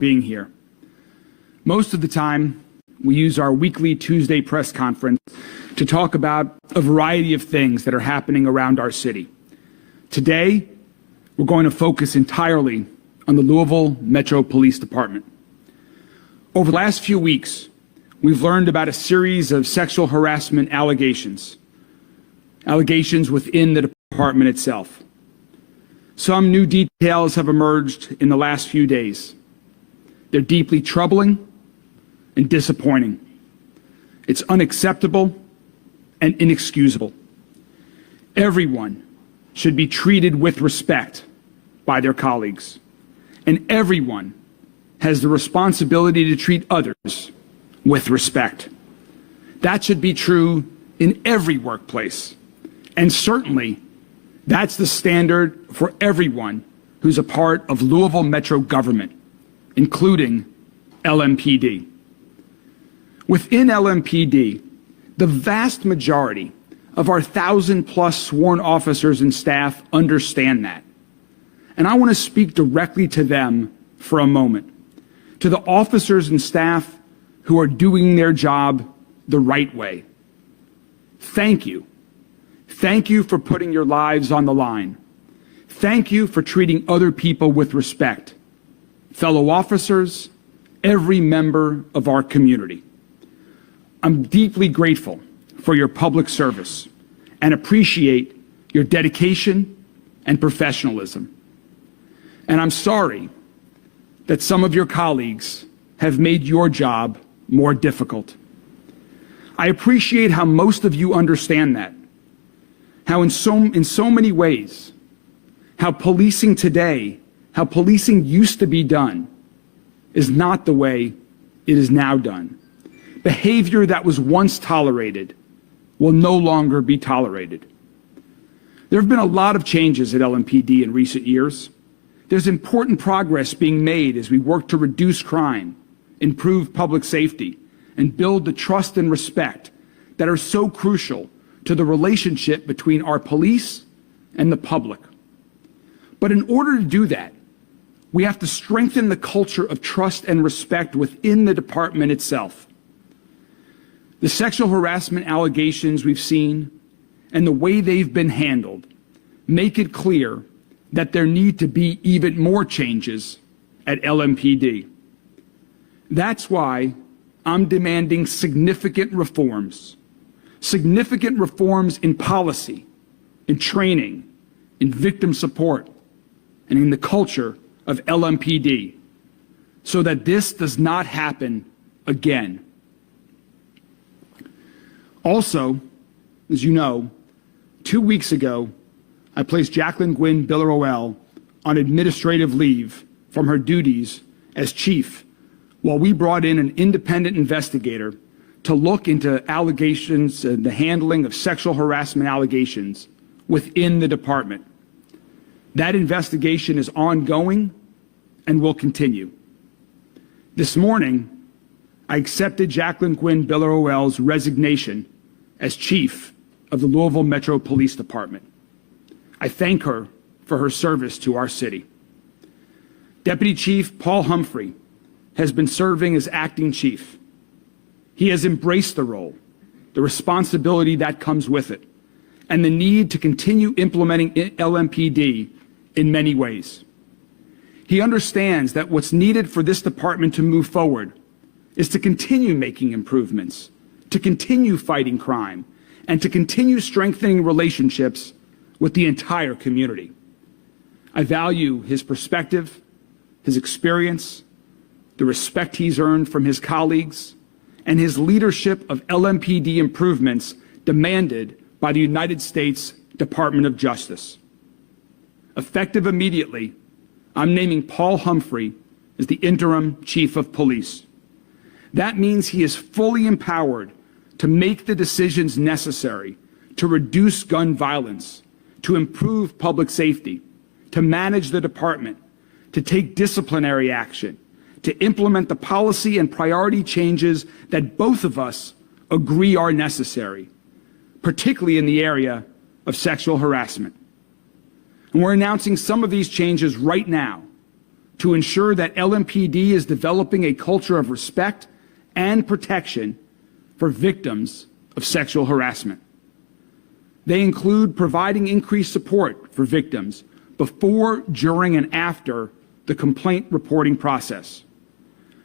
being here. Most of the time, we use our weekly Tuesday press conference to talk about a variety of things that are happening around our city. Today, we're going to focus entirely on the Louisville Metro Police Department. Over the last few weeks, we've learned about a series of sexual harassment allegations within the department itself. Some new details have emerged in the last few days. They're deeply troubling and disappointing. It's unacceptable and inexcusable. Everyone should be treated with respect by their colleagues, and everyone has the responsibility to treat others with respect. That should be true in every workplace, and certainly that's the standard for everyone who's a part of Louisville Metro government, including LMPD. Within LMPD, the vast majority of our 1,000+ sworn officers and staff understand that. And I want to speak directly to them for a moment, to the officers and staff who are doing their job the right way. Thank you. Thank you for putting your lives on the line. Thank you for treating other people with respect. Fellow officers, every member of our community. I'm deeply grateful for your public service and appreciate your dedication and professionalism. And I'm sorry that some of your colleagues have made your job more difficult. I appreciate how most of you understand that, how in so many ways, how policing today, how policing used to be done, is not the way it is now done. Behavior that was once tolerated will no longer be tolerated. There have been a lot of changes at LMPD in recent years. There's important progress being made as we work to reduce crime, improve public safety, and build the trust and respect that are so crucial to the relationship between our police and the public. But in order to do that, we have to strengthen the culture of trust and respect within the department itself. The sexual harassment allegations we've seen and the way they've been handled make it clear that there need to be even more changes at LMPD. That's why I'm demanding significant reforms in policy, in training, in victim support, and in the culture of LMPD, so that this does not happen again. Also, as you know, 2 weeks ago, I placed Jacqueline Gwinn-Villaroel on administrative leave from her duties as chief, while we brought in an independent investigator to look into allegations and the handling of sexual harassment allegations within the department. That investigation is ongoing and will continue. This morning, I accepted Jacqueline Gwinn-Villaroel's resignation as chief of the Louisville Metro Police Department. I thank her for her service to our city. Deputy Chief Paul Humphrey has been serving as acting chief. He has embraced the role, the responsibility that comes with it, and the need to continue implementing LMPD in many ways. He understands that what's needed for this department to move forward is to continue making improvements, to continue fighting crime, and to continue strengthening relationships with the entire community. I value his perspective, his experience, the respect he's earned from his colleagues, and his leadership of LMPD improvements demanded by the United States Department of Justice. Effective immediately, I'm naming Paul Humphrey as the interim chief of police. That means he is fully empowered to make the decisions necessary to reduce gun violence, to improve public safety, to manage the department, to take disciplinary action, to implement the policy and priority changes that both of us agree are necessary, particularly in the area of sexual harassment. And we're announcing some of these changes right now to ensure that LMPD is developing a culture of respect and protection for victims of sexual harassment. They include providing increased support for victims before, during, and after the complaint reporting process,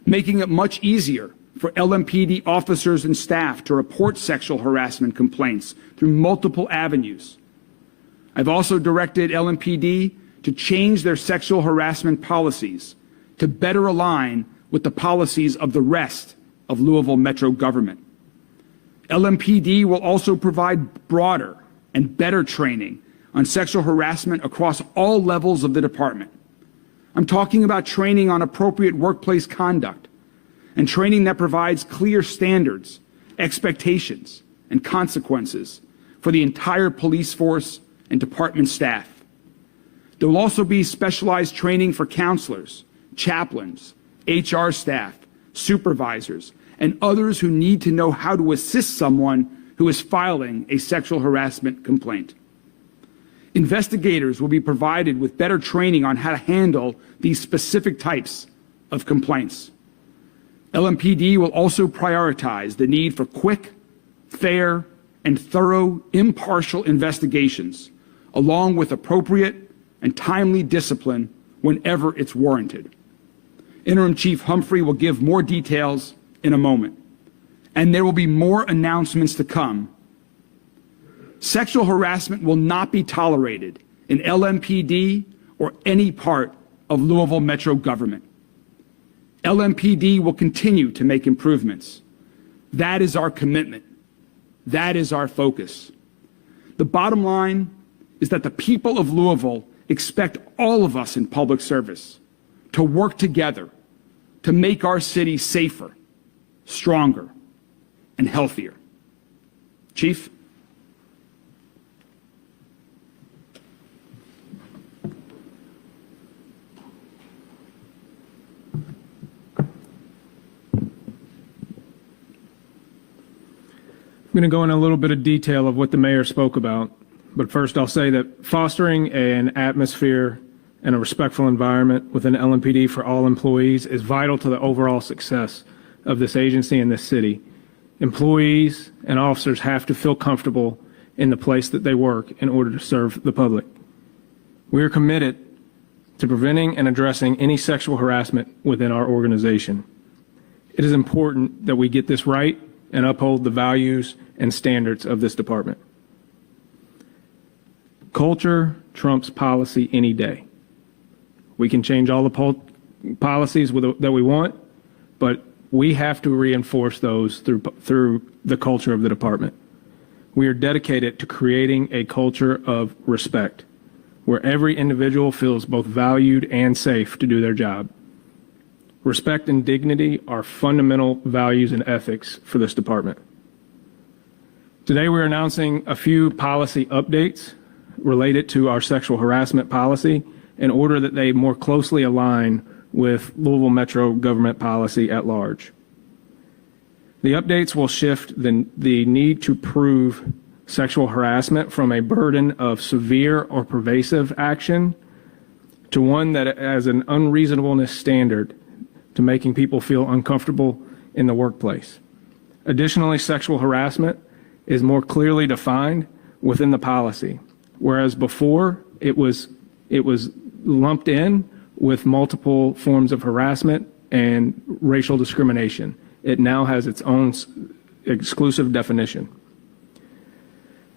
making it much easier for LMPD officers and staff to report sexual harassment complaints through multiple avenues. I've also directed LMPD to change their sexual harassment policies to better align with the policies of the rest of Louisville Metro government. LMPD will also provide broader and better training on sexual harassment across all levels of the department. I'm talking about training on appropriate workplace conduct and training that provides clear standards, expectations, and consequences for the entire police force and department staff. There will also be specialized training for counselors, chaplains, HR staff, supervisors, and others who need to know how to assist someone who is filing a sexual harassment complaint. Investigators will be provided with better training on how to handle these specific types of complaints. LMPD will also prioritize the need for quick, fair, and thorough impartial investigations, along with appropriate and timely discipline whenever it's warranted. Interim Chief Humphrey will give more details in a moment, and there will be more announcements to come. Sexual harassment will not be tolerated in LMPD or any part of Louisville Metro government. LMPD will continue to make improvements. That is our commitment. That is our focus. The bottom line is that the people of Louisville expect all of us in public service to work together to make our city safer, stronger, and healthier. Chief? I'm going to go in a little bit of detail of what the mayor spoke about, but first I'll say that fostering an atmosphere and a respectful environment within LMPD for all employees is vital to the overall success of this agency and this city. Employees and officers have to feel comfortable in the place that they work in order to serve the public. We are committed to preventing and addressing any sexual harassment within our organization. It is important that we get this right and uphold the values and standards of this department. Culture trumps policy any day. We can change all the policies that we want, but we have to reinforce those through the culture of the department. We are dedicated to creating a culture of respect, where every individual feels both valued and safe to do their job. Respect and dignity are fundamental values and ethics for this department. Today we're announcing a few policy updates related to our sexual harassment policy in order that they more closely align with Louisville Metro government policy at large. The updates will shift the need to prove sexual harassment from a burden of severe or pervasive action to one that has an unreasonableness standard to making people feel uncomfortable in the workplace. Additionally, sexual harassment is more clearly defined within the policy, whereas before it was lumped in with multiple forms of harassment and racial discrimination. It now has its own exclusive definition.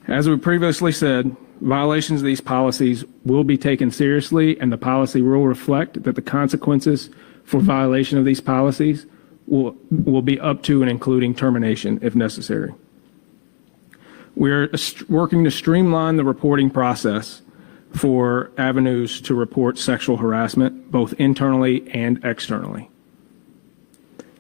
As we previously said, violations of these policies will be taken seriously, and the policy will reflect that the consequences for violation of these policies will be up to and including termination if necessary. We're working to streamline the reporting process for avenues to report sexual harassment, both internally and externally.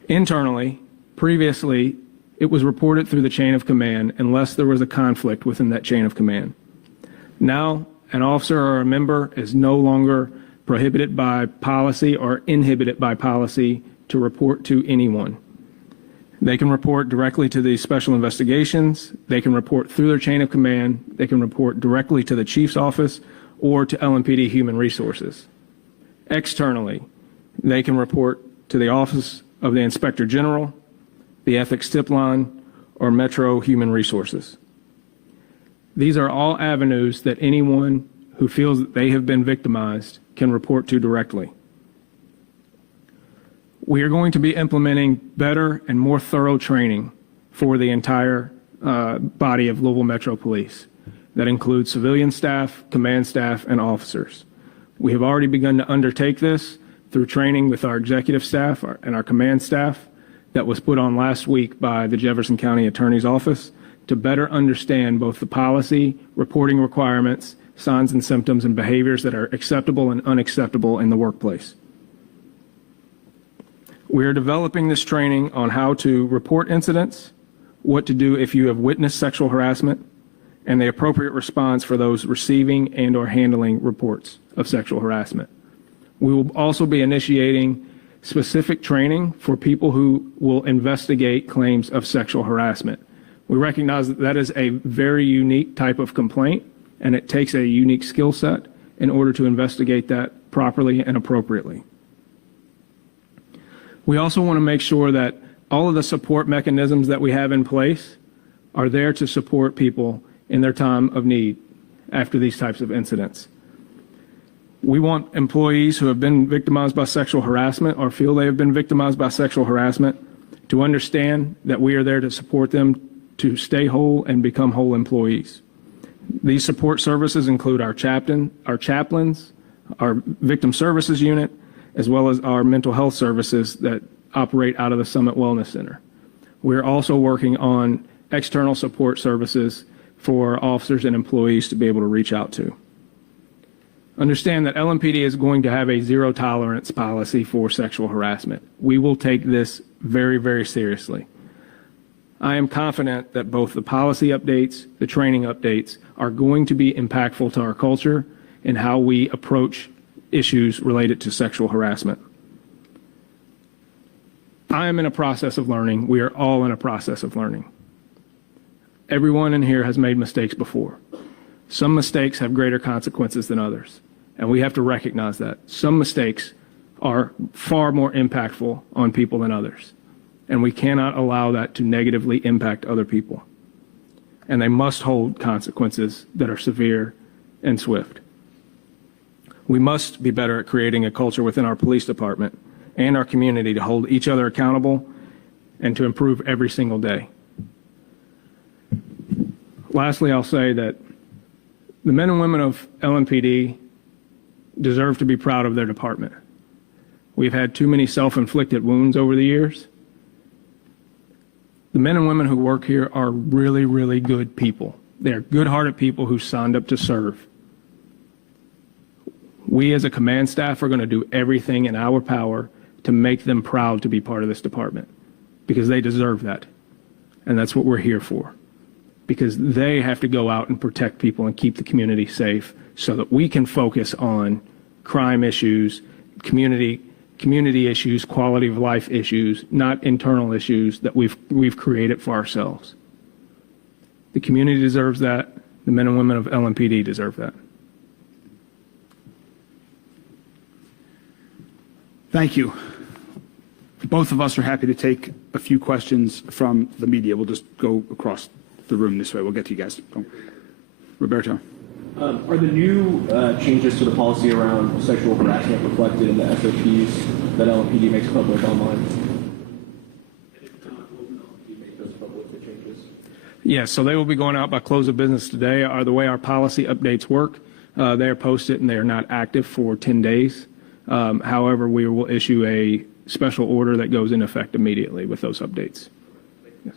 Internally, previously, it was reported through the chain of command unless there was a conflict within that chain of command. Now, an officer or a member is no longer prohibited by policy or inhibited by policy to report to anyone. They can report directly to the special investigations, they can report through their chain of command, they can report directly to the chief's office or to LMPD Human Resources. Externally, They can report to the Office of the Inspector General, the Ethics Tip Line, or Metro Human Resources. These are all avenues that anyone who feels that they have been victimized can report to directly. We are going to be implementing better and more thorough training for the entire body of Louisville Metro Police. That includes civilian staff, command staff, and officers. We have already begun to undertake this through training with our executive staff and our command staff that was put on last week by the Jefferson County Attorney's Office to better understand both the policy, reporting requirements, signs and symptoms, and behaviors that are acceptable and unacceptable in the workplace. We are developing this training on how to report incidents, what to do if you have witnessed sexual harassment, and the appropriate response for those receiving and/or handling reports of sexual harassment. We will also be initiating specific training for people who will investigate claims of sexual harassment. We recognize that that is a very unique type of complaint, and it takes a unique skill set in order to investigate that properly and appropriately. We also want to make sure that all of the support mechanisms that we have in place are there to support people in their time of need after these types of incidents. We want employees who have been victimized by sexual harassment or feel they have been victimized by sexual harassment to understand that we are there to support them to stay whole and become whole employees. These support services include our chaplains, our victim services unit, as well as our mental health services that operate out of the Summit Wellness Center. We're also working on external support services for officers and employees to be able to reach out to. Understand that LMPD is going to have a zero tolerance policy for sexual harassment. We will take this very, very seriously. I am confident that both the policy updates, the training updates are going to be impactful to our culture and how we approach issues related to sexual harassment. I am in a process of learning. We are all in a process of learning. Everyone in here has made mistakes before. Some mistakes have greater consequences than others, and we have to recognize that. Some mistakes are far more impactful on people than others, and we cannot allow that to negatively impact other people. And they must hold consequences that are severe and swift. We must be better at creating a culture within our police department and our community to hold each other accountable and to improve every single day. Lastly, I'll say that the men and women of LMPD deserve to be proud of their department. We've had too many self-inflicted wounds over the years. The men and women who work here are really, really good people. They're good-hearted people who signed up to serve. We as a command staff are going to do everything in our power to make them proud to be part of this department because they deserve that. And that's what we're here for. Because they have to go out and protect people and keep the community safe so that we can focus on crime issues, community issues, quality of life issues, not internal issues that we've created for ourselves. The community deserves that. The men and women of LMPD deserve that. Thank you. Both of us are happy to take a few questions from the media. We'll just go across the room this way. We'll get to you guys. Roberto. Are the new changes to the policy around sexual harassment reflected in the SOPs that LMPD makes public online? Yes, so they will be going out by close of business today. The way our policy updates work, they are posted and they are not active for 10 days. However, we will issue a special order that goes in effect immediately with those updates. Yes.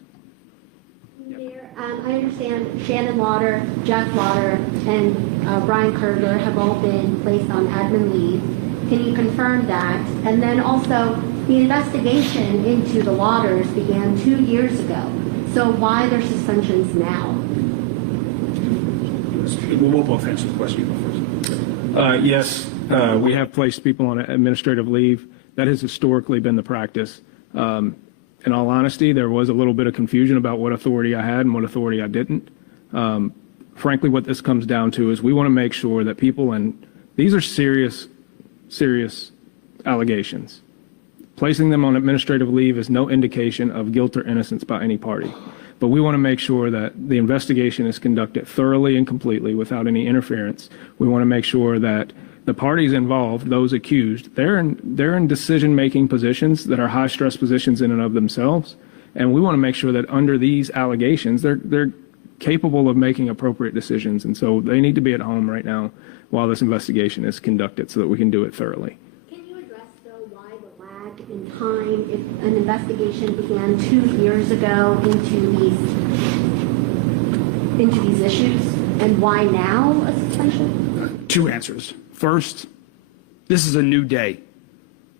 Mayor, I understand Shannon Lauder, Jack Lauder, and Brian Kerger have all been placed on admin leave. Can you confirm that? And then also, the investigation into the Lauders began 2 years ago. So why their suspensions now? We'll both answer the question first. Yes, we have placed people on administrative leave. That has historically been the practice. In all honesty, there was a little bit of confusion about what authority I had and what authority I didn't. Frankly, what this comes down to is we want to make sure that people, and these are serious allegations. Placing them on administrative leave is no indication of guilt or innocence by any party. But we want to make sure that the investigation is conducted thoroughly and completely without any interference. We want to make sure that the parties involved, those accused, they're in decision-making positions that are high-stress positions in and of themselves. And we want to make sure that under these allegations, they're capable of making appropriate decisions. And so they need to be at home right now while this investigation is conducted so that we can do it thoroughly. Can you address, though, why the lag in time if an investigation began 2 years ago into these issues, and why now a suspension? Two answers. First, this is a new day.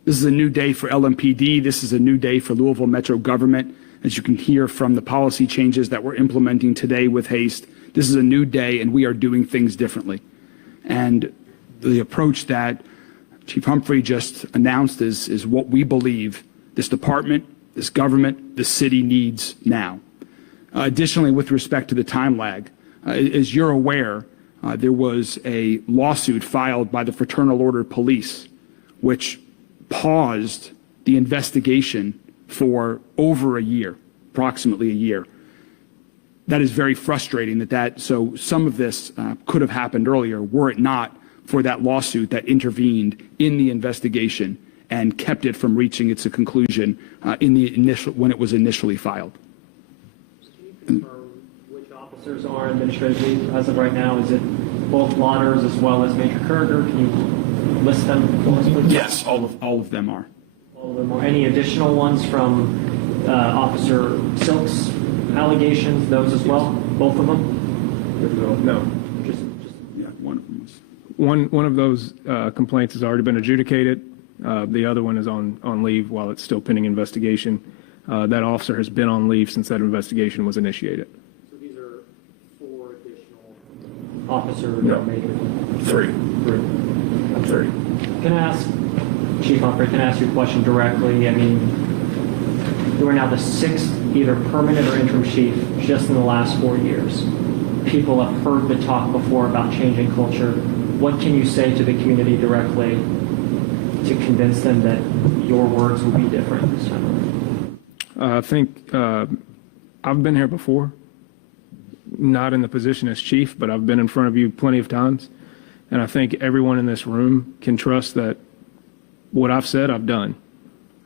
This is a new day for LMPD. This is a new day for Louisville Metro government. As you can hear from the policy changes that we're implementing today with haste, this is a new day and we are doing things differently. And the approach that Chief Humphrey just announced is what we believe this department, this government, the city needs now. Additionally, with respect to the time lag, as you're aware, there was a lawsuit filed by the Fraternal Order Police, which paused the investigation for over a year, approximately a year. That is very frustrating so some of this could have happened earlier were it not for that lawsuit that intervened in the investigation and kept it from reaching its conclusion when it was initially filed. Can you confirm which officers are on administrative leave as of right now? Is it both Lauders as well as Major Kurger? Can you list them for us, please? Yes, all of them are. All of them are. Any additional ones from Officer Silk's allegations? Those as well? Both of them? No. Just Yeah, one of them was. One of those complaints has already been adjudicated. The other one is on leave while it's still pending investigation. That officer has been on leave since that investigation was initiated. so these are 4 additional officers. No. Major. 3. 3. Can I ask, Chief Humphrey, can I ask you a question directly? I mean, you are now the 6th either permanent or interim chief just in the last 4 years. People have heard the talk before about changing culture. What can you say to the community directly to convince them that your words will be different this time around? I think I've been here before, not in the position as chief, but I've been in front of you plenty of times. And I think everyone in this room can trust that what I've said, I've done.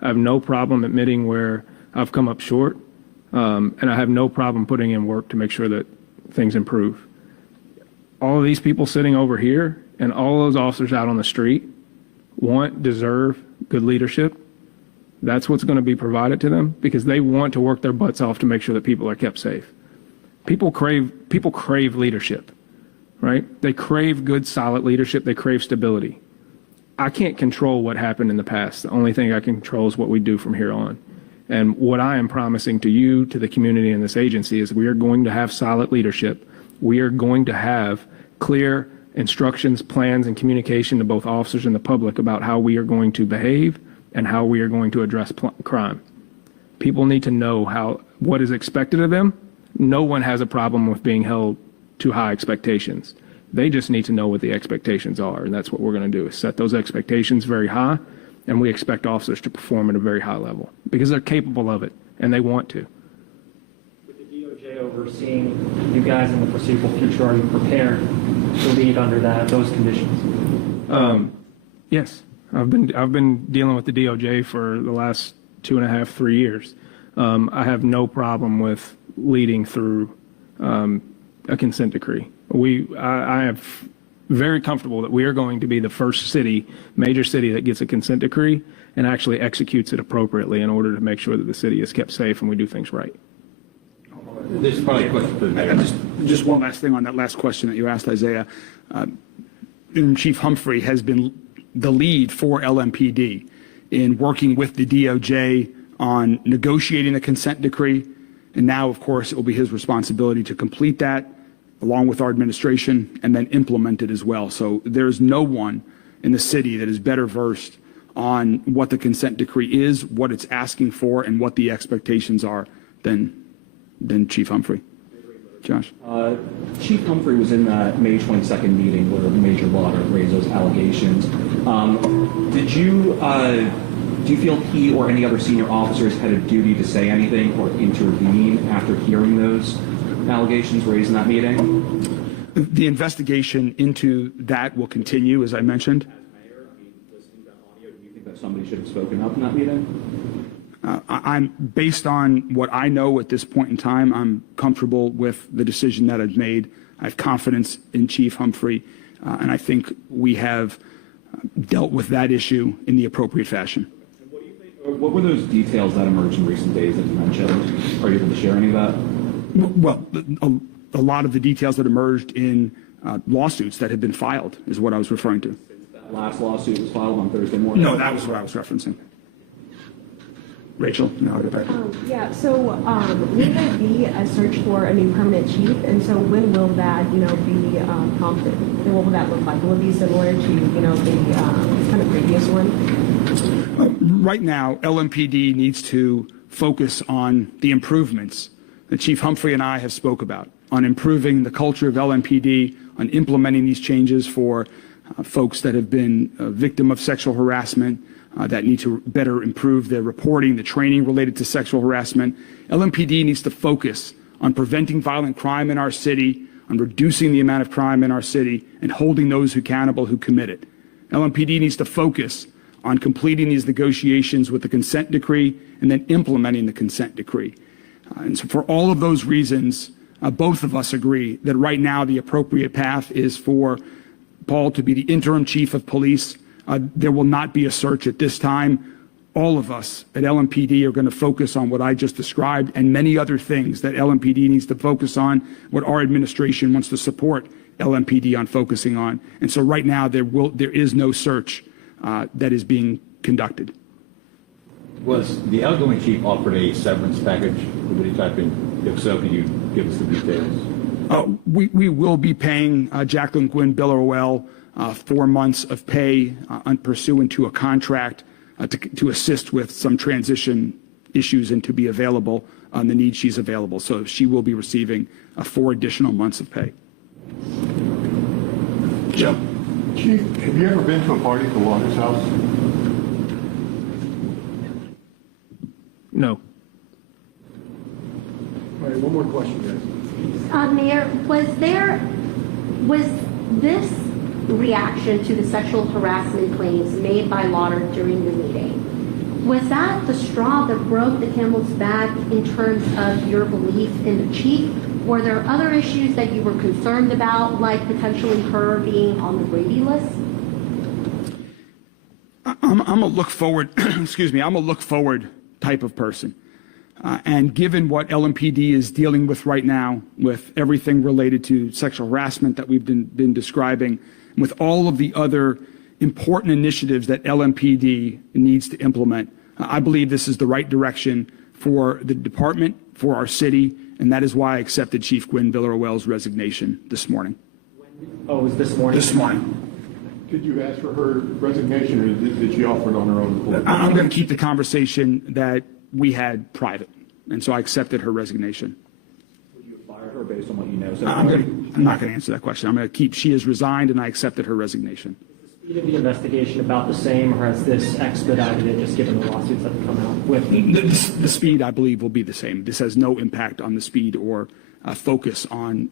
I have no problem admitting where I've come up short, and I have no problem putting in work to make sure that things improve. All of these people sitting over here and all those officers out on the street deserve good leadership. That's what's going to be provided to them because they want to work their butts off to make sure that people are kept safe. People crave leadership, right? They crave good, solid leadership. They crave stability. I can't control what happened in the past. The only thing I can control is what we do from here on. And what I am promising to you, to the community and this agency is we are going to have solid leadership. We are going to have clear instructions, plans, and communication to both officers and the public about how we are going to behave and how we are going to address crime. People need to know what is expected of them. No one has a problem with being held to high expectations. They just need to know what the expectations are, and that's what we're going to do is set those expectations very high, and we expect officers to perform at a very high level because they're capable of it, and they want to. With the DOJ overseeing you guys in the foreseeable future, are you prepared to lead under those conditions? Yes, I've been dealing with the DOJ for the last 2.5, 3 years. I have no problem with leading through a consent decree. I am very comfortable that we are going to be the first major city that gets a consent decree and actually executes it appropriately in order to make sure that the city is kept safe and we do things right. This is probably a question for the mayor. Just one last thing on that last question that you asked, Isaiah. Interim Chief Humphrey has been the lead for LMPD in working with the DOJ on negotiating the consent decree. And now, of course, it will be his responsibility to complete that along with our administration and then implement it as well. So there's no one in the city that is better versed on what the consent decree is, what it's asking for, and what the expectations are than Chief Humphrey. Josh? Chief Humphrey was in that May 22nd meeting where Major Lauder raised those allegations. Do you feel he or any other senior officers had a duty to say anything or intervene after hearing those allegations raised in that meeting? The investigation into that will continue, as I mentioned. As mayor, listening to that audio, do you think that somebody should have spoken up in that meeting? I'm based on what I know at this point in time, I'm comfortable with the decision that I've made. I have confidence in Chief Humphrey, and I think we have dealt with that issue in the appropriate fashion. And what do you think? What were those details that emerged in recent days that you mentioned? Are you able to share any of that? Well, a lot of the details that emerged in lawsuits that had been filed is what I was referring to. That last lawsuit was filed on Thursday morning? No, that was what I was referencing. Rachel? No, I'll get back. Yeah, so will there be a search for a new permanent chief? And so when will that, be prompted? And what will that look like? Will it be similar to, the kind of previous one? Right now, LMPD needs to focus on the improvements that Chief Humphrey and I have spoke about, on improving the culture of LMPD, on implementing these changes for folks that have been a victim of sexual harassment, that need to better improve their reporting, the training related to sexual harassment. LMPD needs to focus on preventing violent crime in our city, on reducing the amount of crime in our city, and holding those who accountable who commit it. LMPD needs to focus on completing these negotiations with the consent decree and then implementing the consent decree. And so for all of those reasons, both of us agree that right now the appropriate path is for Paul to be the interim chief of police. There will not be a search at this time. All of us at LMPD are going to focus on what I just described and many other things that LMPD needs to focus on, what our administration wants to support LMPD on focusing on. And so right now there is no search that is being conducted. Was the outgoing chief offered a severance package? Would he type in? If so, can you give us the details? We will be paying Jacqueline Gwinn-Villaroel 4 months of pay pursuant to a contract to assist with some transition issues and to be available on the need she's available. So she will be receiving 4 additional months of pay. Joe. Chief, have you ever been to a party at the Lauder's house? No. All right, one more question, guys. Mayor, was this reaction to the sexual harassment claims made by Lauder during the meeting, was that the straw that broke the camel's back in terms of your belief in the chief? Were there other issues that you were concerned about, like potentially her being on the Brady list? I'm a look forward, excuse me, I'm a look forward type of person. And given what LMPD is dealing with right now, with everything related to sexual harassment that we've been describing, with all of the other important initiatives that LMPD needs to implement, I believe this is the right direction for the department, for our city, and that is why I accepted Chief Gwinn-Villaroel's resignation this morning. Oh, it was this morning? This morning. Did you ask for her resignation, or did she offer it on her own accord? I'm going to keep the conversation that we had private, and so I accepted her resignation. Would you fire her based on what you know? So I'm not going to answer that question. I'm going to keep, she has resigned, and I accepted her resignation. Is the speed of the investigation about the same, or has this expedited it, just given the lawsuits that have come out with? The speed, I believe, will be the same. This has no impact on the speed or focus on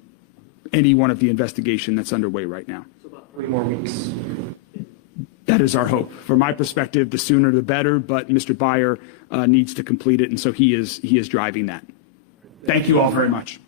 any one of the investigation that's underway right now. So about 3 more weeks. That is our hope. From my perspective, the sooner the better, but Mr. Byer needs to complete it, and so he is driving that. Thank you all very much.